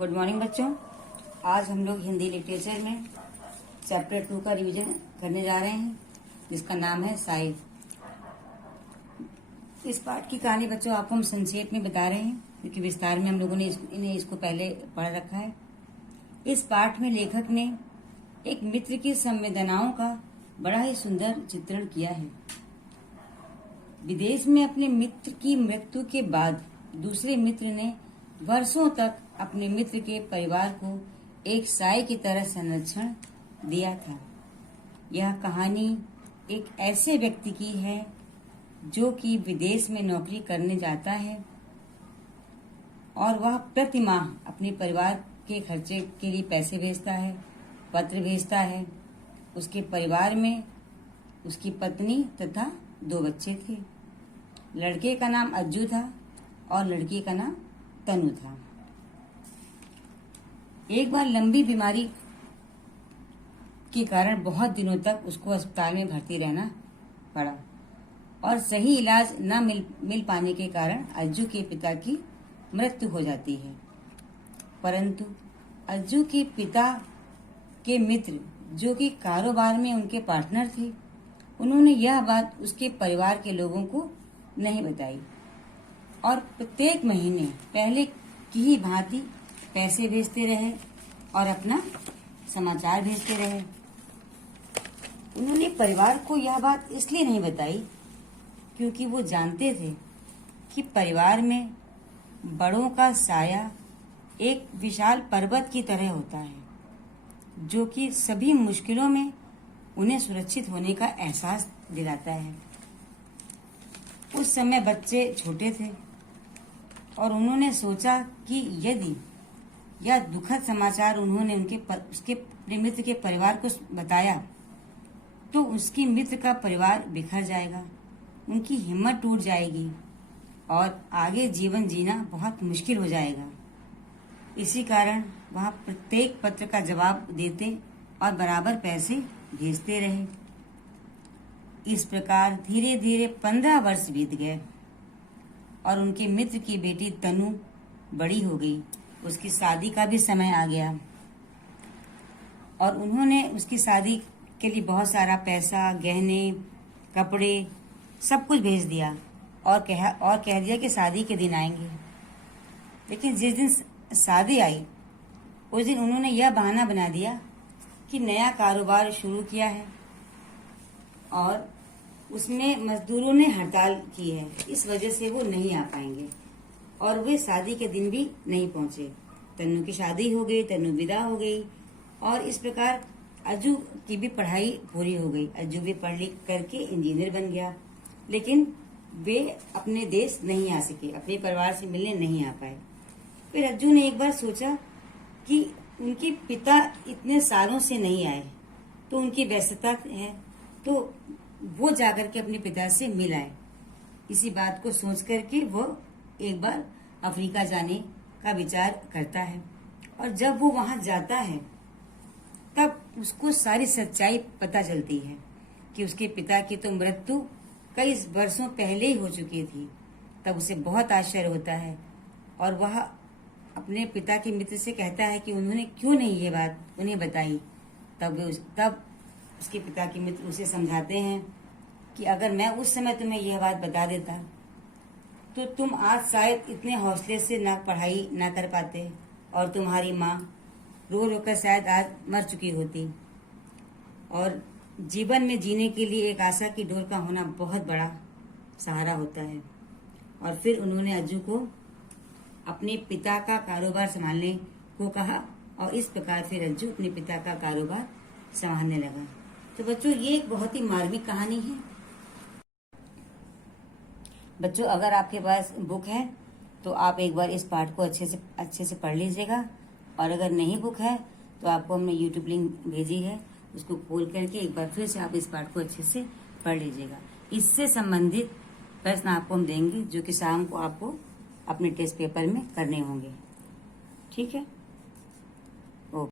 Good morning बच्चों। आज हम लोग हिंदी लिटरेचर में चैप्टर 2 का रिवीजन करने जा रहे हैं, जिसका नाम है साई। इस पाठ की कहानी बच्चों आपको हम संक्षेप में बता रहे हैं, क्योंकि विस्तार में हम लोगों ने इसको पहले पढ़ रखा है। इस पाठ में लेखक ने एक मित्र की संवेदनाओं का बड़ा ही सुंदर चित्रण किया है। विदेश में अपने मित्र की मृत्यु के बाद दूसरे मित्र ने वर्षों तक अपने मित्र के परिवार को एक साई की तरह संरक्षण दिया था। यह कहानी एक ऐसे व्यक्ति की है जो कि विदेश में नौकरी करने जाता है और वह प्रति माह अपने परिवार के खर्चे के लिए पैसे भेजता है, पत्र भेजता है। उसके परिवार में उसकी पत्नी तथा 2 बच्चे थे। लड़के का नाम अज्जू था और लड़की का नाम तनु था। एक बार लंबी बीमारी के कारण बहुत दिनों तक उसको अस्पताल में भर्ती रहना पड़ा और सही इलाज न मिल पाने के कारण अज्जू के पिता की मृत्यु हो जाती है। परंतु अज्जू के पिता के मित्र, जो कि कारोबार में उनके पार्टनर थे, उन्होंने यह बात उसके परिवार के लोगों को नहीं बताई और प्रत्येक महीने पहले की ही भांति पैसे भेजते रहे और अपना समाचार भेजते रहे। उन्होंने परिवार को यह बात इसलिए नहीं बताई क्योंकि वो जानते थे कि परिवार में बड़ों का साया एक विशाल पर्वत की तरह होता है, जो कि सभी मुश्किलों में उन्हें सुरक्षित होने का एहसास दिलाता है। उस समय बच्चे छोटे थे और उन्होंने सोचा कि यदि यह दुखद समाचार उन्होंने उसके अपने मित्र के परिवार को बताया तो उसकी मित्र का परिवार बिखर जाएगा, उनकी हिम्मत टूट जाएगी और आगे जीवन जीना बहुत मुश्किल हो जाएगा। इसी कारण वह प्रत्येक पत्र का जवाब देते और बराबर पैसे भेजते रहे। इस प्रकार धीरे धीरे 15 वर्ष बीत गए और उनके मित्र की बेटी तनु बड़ी हो गई। उसकी शादी का भी समय आ गया और उन्होंने उसकी शादी के लिए बहुत सारा पैसा, गहने, कपड़े सब कुछ भेज दिया और कह दिया कि शादी के दिन आएंगे। लेकिन जिस दिन शादी आई उस दिन उन्होंने यह बहाना बना दिया कि नया कारोबार शुरू किया है और उसमें मजदूरों ने हड़ताल की है, इस वजह से वो नहीं आ पाएंगे और वे शादी के दिन भी नहीं पहुंचे। तन्नू की शादी हो गई, तन्नू विदा हो गई और इस प्रकार अज्जू की भी पढ़ाई पूरी हो गई। अज्जू भी पढ़ लिख करके इंजीनियर बन गया, लेकिन वे अपने देश नहीं आ सके, अपने परिवार से मिलने नहीं आ पाए। फिर अज्जू ने एक बार सोचा कि उनके पिता इतने सालों से नहीं आए तो उनकी व्यस्तता है, तो वो जाकर के अपने पिता से मिल आए। इसी बात को सोच करके वो एक बार अफ्रीका जाने का विचार करता है और जब वो वहां जाता है तब उसको सारी सच्चाई पता चलती है कि उसके पिता की तो मृत्यु कई वर्षों पहले ही हो चुकी थी। तब उसे बहुत आश्चर्य होता है और वह अपने पिता के मित्र से कहता है कि उन्होंने क्यों नहीं ये बात उन्हें बताई। तब उसके पिता के मित्र उसे समझाते हैं कि अगर मैं उस समय तुम्हें यह बात बता देता तो तुम आज शायद इतने हौसले से ना पढ़ाई ना कर पाते और तुम्हारी माँ रो रो कर शायद आज मर चुकी होती। और जीवन में जीने के लिए एक आशा की डोर का होना बहुत बड़ा सहारा होता है। और फिर उन्होंने अज्जू को अपने पिता का कारोबार संभालने को कहा और इस प्रकार फिर अज्जू अपने पिता का कारोबार संभालने लगा। तो बच्चों, ये एक बहुत ही मार्मिक कहानी है। बच्चों, अगर आपके पास बुक है तो आप एक बार इस पाठ को अच्छे से पढ़ लीजिएगा और अगर नहीं बुक है तो आपको हमने यूट्यूब लिंक भेजी है, उसको खोल करके एक बार फिर से आप इस पाठ को अच्छे से पढ़ लीजिएगा। इससे संबंधित प्रश्न आपको हम देंगे जो कि शाम को आपको अपने टेस्ट पेपर में करने होंगे। ठीक है। ओके।